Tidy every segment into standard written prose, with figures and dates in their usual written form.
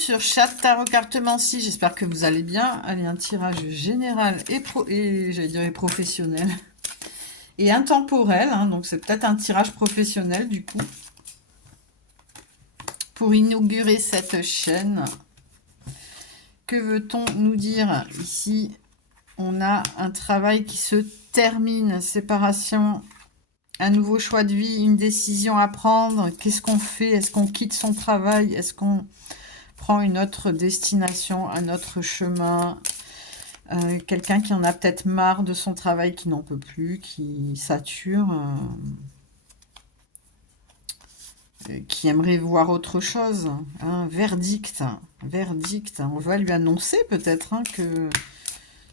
sur Chat Tarot Cartomancie. J'espère que vous allez bien. Allez, un tirage général et j'allais dire et professionnel et intemporel. Hein, donc c'est peut-être un tirage professionnel du coup pour inaugurer cette chaîne. Que veut-on nous dire ici? On a un travail qui se termine, séparation, un nouveau choix de vie, une décision à prendre. Qu'est-ce qu'on fait? Est-ce qu'on quitte son travail? Est-ce qu'on prend une autre destination, un autre chemin? Quelqu'un qui en a peut-être marre de son travail, qui n'en peut plus, qui sature, qui aimerait voir autre chose. Un verdict, verdict. On va lui annoncer peut-être hein, que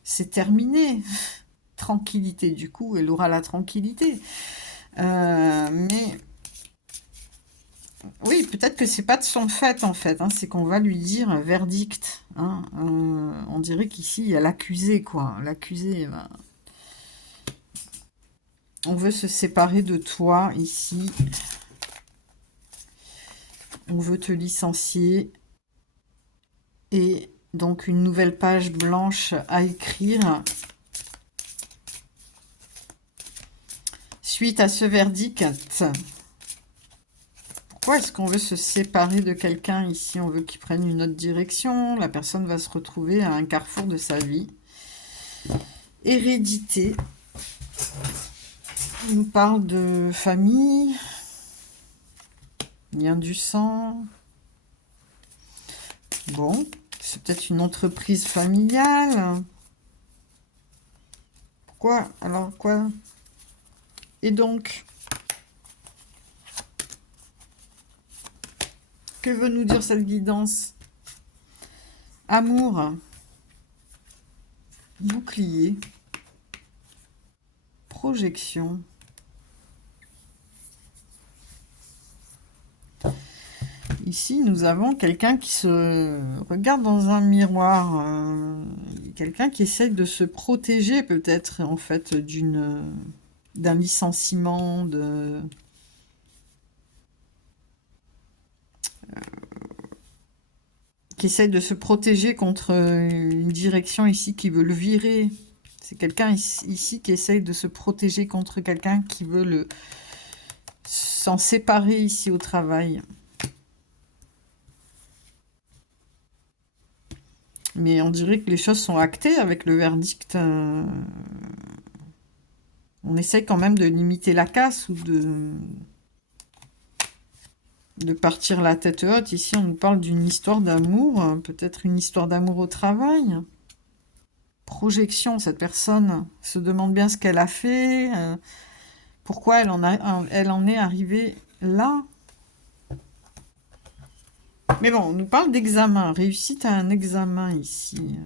c'est terminé. Tranquillité, du coup, elle aura la tranquillité. Mais oui, peut-être que c'est pas de son fait en fait, hein, c'est qu'on va lui dire verdict. Hein, on dirait qu'ici il y a l'accusé quoi. L'accusé, ben, on veut se séparer de toi ici. On veut te licencier. Et donc une nouvelle page blanche à écrire. Suite à ce verdict, pourquoi est-ce qu'on veut se séparer de quelqu'un ici? On veut qu'il prenne une autre direction. La personne va se retrouver à un carrefour de sa vie. Hérédité. On nous parle de famille. Lien du sang. Bon, c'est peut-être une entreprise familiale. Pourquoi? Alors quoi? Et donc, que veut nous dire cette guidance? Amour, bouclier, projection. Ici, nous avons quelqu'un qui se regarde dans un miroir, quelqu'un qui essaie de se protéger peut-être en fait d'un licenciement, qui essaie de se protéger contre une direction ici qui veut le virer. C'est quelqu'un ici qui essaye de se protéger contre quelqu'un qui veut s'en séparer ici au travail. Mais on dirait que les choses sont actées avec le verdict. On essaye quand même de limiter la casse ou de partir la tête haute. Ici, on nous parle d'une histoire d'amour, peut-être une histoire d'amour au travail. Projection, cette personne se demande bien ce qu'elle a fait, pourquoi elle en est arrivée là. Mais bon, on nous parle d'examen, réussite à un examen ici.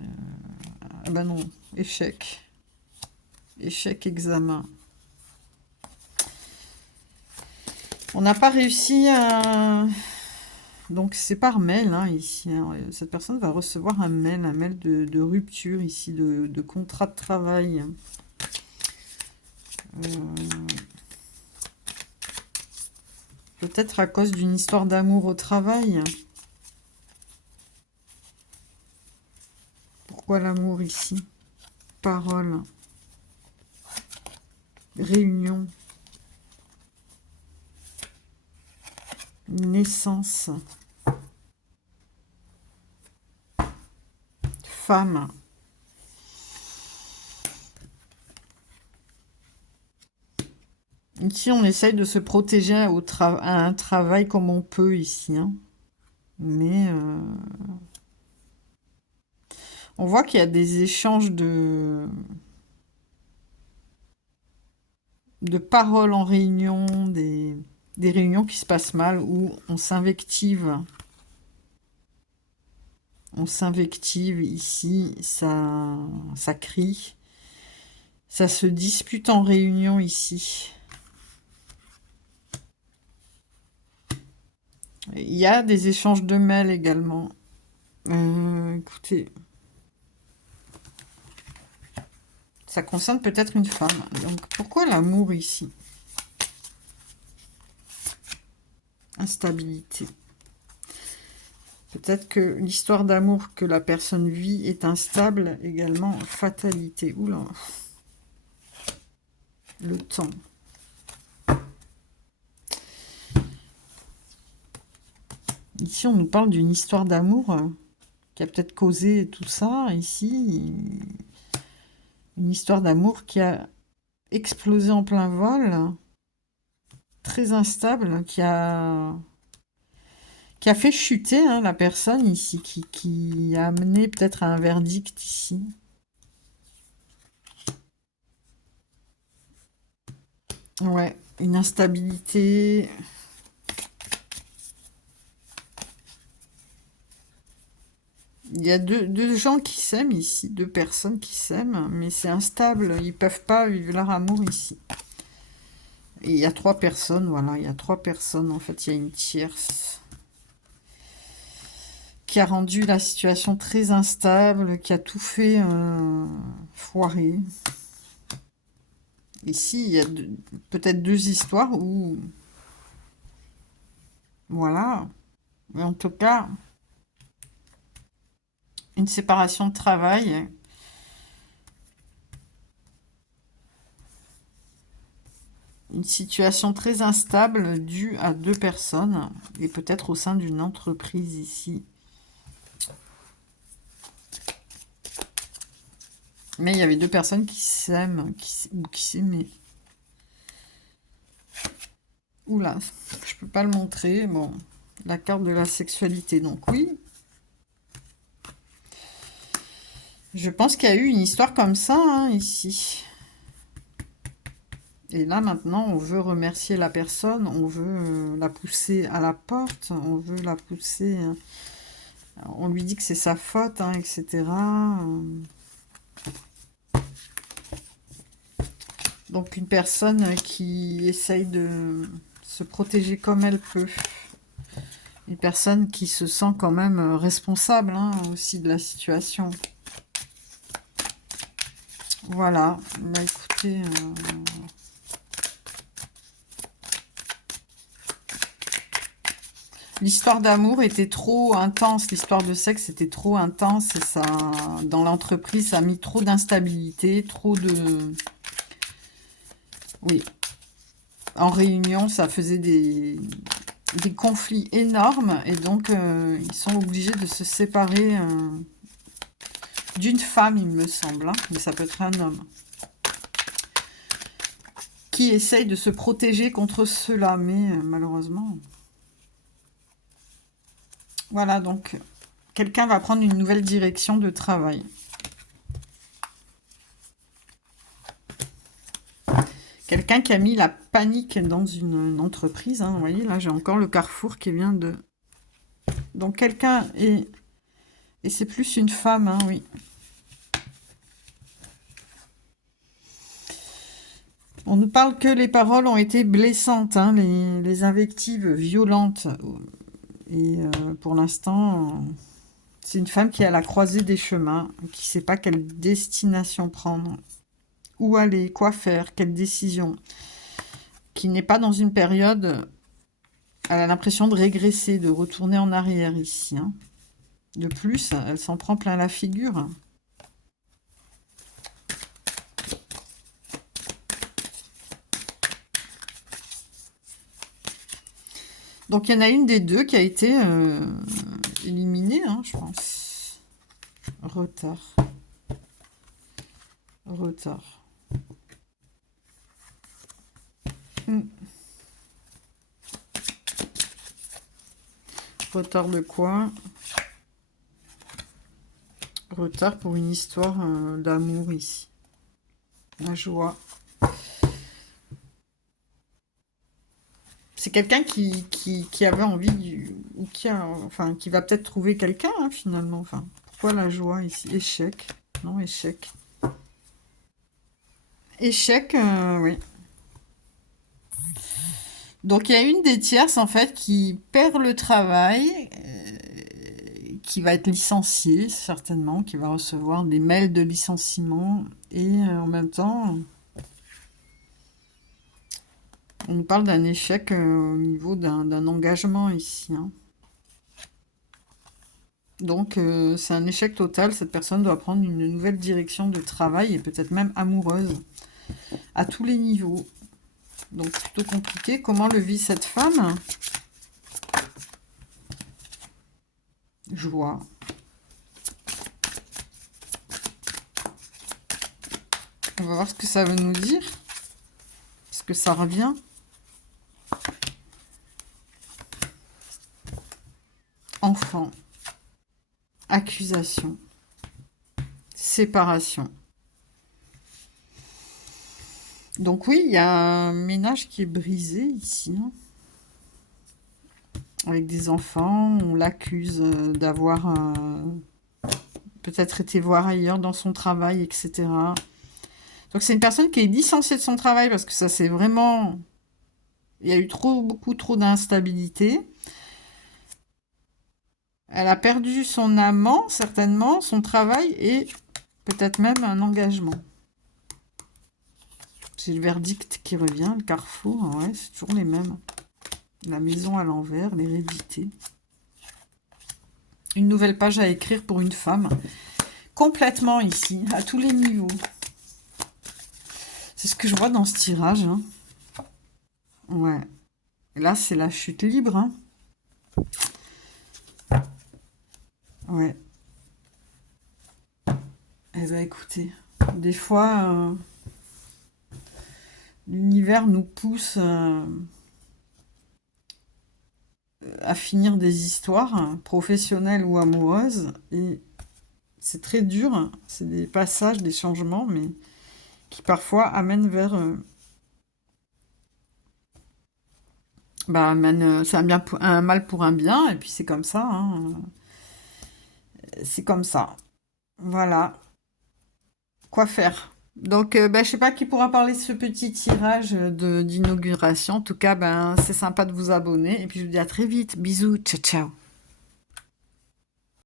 Ah ben non, échec. Échec, examen. On n'a pas réussi à... Donc c'est par mail hein, ici. Hein. Cette personne va recevoir un mail de rupture ici, de contrat de travail. Peut-être à cause d'une histoire d'amour au travail. Pourquoi l'amour ici? Parole. Réunion. Naissance. Femme. Ici, on essaye de se protéger à un travail comme on peut ici. Hein. Mais on voit qu'il y a des échanges de paroles en réunion, des réunions qui se passent mal où on s'invective. On s'invective ici, ça crie. Ça se dispute en réunion ici. Il y a des échanges de mails également. Écoutez, ça concerne peut-être une femme. Donc, pourquoi l'amour ici? Instabilité. Peut-être que l'histoire d'amour que la personne vit est instable également. Fatalité. Oula. Le temps. Ici, on nous parle d'une histoire d'amour qui a peut-être causé tout ça. Ici, une histoire d'amour qui a explosé en plein vol, très instable, qui a fait chuter la personne ici, qui a amené peut-être à un verdict ici. Ouais, une instabilité. Il y a deux gens qui s'aiment ici, deux personnes qui s'aiment, mais c'est instable, ils peuvent pas vivre leur amour ici. Et il y a trois personnes, voilà, il y a trois personnes, en fait, il y a une tierce qui a rendu la situation très instable, qui a tout fait foirer. Ici, il y a peut-être deux histoires où, voilà, mais en tout cas, une séparation de travail, une situation très instable due à deux personnes, et peut-être au sein d'une entreprise ici. Mais il y avait deux personnes qui s'aiment, ou qui s'aimaient. Oula, je peux pas le montrer. Bon, la carte de la sexualité, donc oui. Je pense qu'il y a eu une histoire comme ça, ici. Et là, maintenant, on veut remercier la personne, on veut la pousser à la porte, on veut la pousser... on lui dit que c'est sa faute, etc. Donc, une personne qui essaye de se protéger comme elle peut. Une personne qui se sent quand même responsable aussi de la situation. Voilà. Bah, écoutez... l'histoire d'amour était trop intense, l'histoire de sexe était trop intense et ça, dans l'entreprise, ça a mis trop d'instabilité, trop de... Oui. En réunion, ça faisait des conflits énormes et donc ils sont obligés de se séparer d'une femme, il me semble, mais ça peut être un homme, qui essaye de se protéger contre cela, mais malheureusement... Voilà, donc quelqu'un va prendre une nouvelle direction de travail. Quelqu'un qui a mis la panique dans une entreprise. Vous voyez, là, j'ai encore le carrefour qui vient de... Donc, quelqu'un est... Et c'est plus une femme, oui. On nous parle que les paroles ont été blessantes, les invectives violentes. Et pour l'instant, c'est une femme qui est à la croisée des chemins, qui ne sait pas quelle destination prendre, où aller, quoi faire, quelle décision, qui n'est pas dans une période... Elle a l'impression de régresser, de retourner en arrière ici. De plus, elle s'en prend plein la figure. Donc, il y en a une des deux qui a été éliminée, je pense. Retard. Retard. Retard de quoi? Retard pour une histoire d'amour ici. La joie. C'est quelqu'un qui avait envie, ou qui va peut-être trouver quelqu'un finalement. Enfin, pourquoi la joie ici? Échec. Non, échec. Échec, oui. Donc il y a une des tierces en fait qui perd le travail, qui va être licenciée certainement, qui va recevoir des mails de licenciement et en même temps on nous parle d'un échec au niveau d'un engagement ici. Donc, c'est un échec total. Cette personne doit prendre une nouvelle direction de travail et peut-être même amoureuse à tous les niveaux. Donc, plutôt compliqué. Comment le vit cette femme? Joie. On va voir ce que ça veut nous dire. Est-ce que ça revient? Enfant. Accusation. Séparation. Donc oui, il y a un ménage qui est brisé ici, hein. Avec des enfants, on l'accuse d'avoir peut-être été voir ailleurs dans son travail, etc. Donc c'est une personne qui est licenciée de son travail parce que ça c'est vraiment... Il y a eu beaucoup trop d'instabilité. Elle a perdu son amant, certainement, son travail et peut-être même un engagement. C'est le verdict qui revient, le carrefour, ouais, c'est toujours les mêmes. La maison à l'envers, l'hérédité. Une nouvelle page à écrire pour une femme. Complètement ici, à tous les niveaux. C'est ce que je vois dans ce tirage, hein. Ouais. Et là, c'est la chute libre, hein. Ouais. Eh ben, écoutez, des fois, l'univers nous pousse à finir des histoires, hein, professionnelles ou amoureuses, et c'est très dur, hein. C'est des passages, des changements, mais qui parfois amènent vers... c'est un mal pour un bien, et puis c'est comme ça, hein. C'est comme ça. Voilà. Quoi faire? Donc, je sais pas qui pourra parler de ce petit tirage d'inauguration. En tout cas, c'est sympa de vous abonner. Et puis, je vous dis à très vite. Bisous. Ciao, ciao.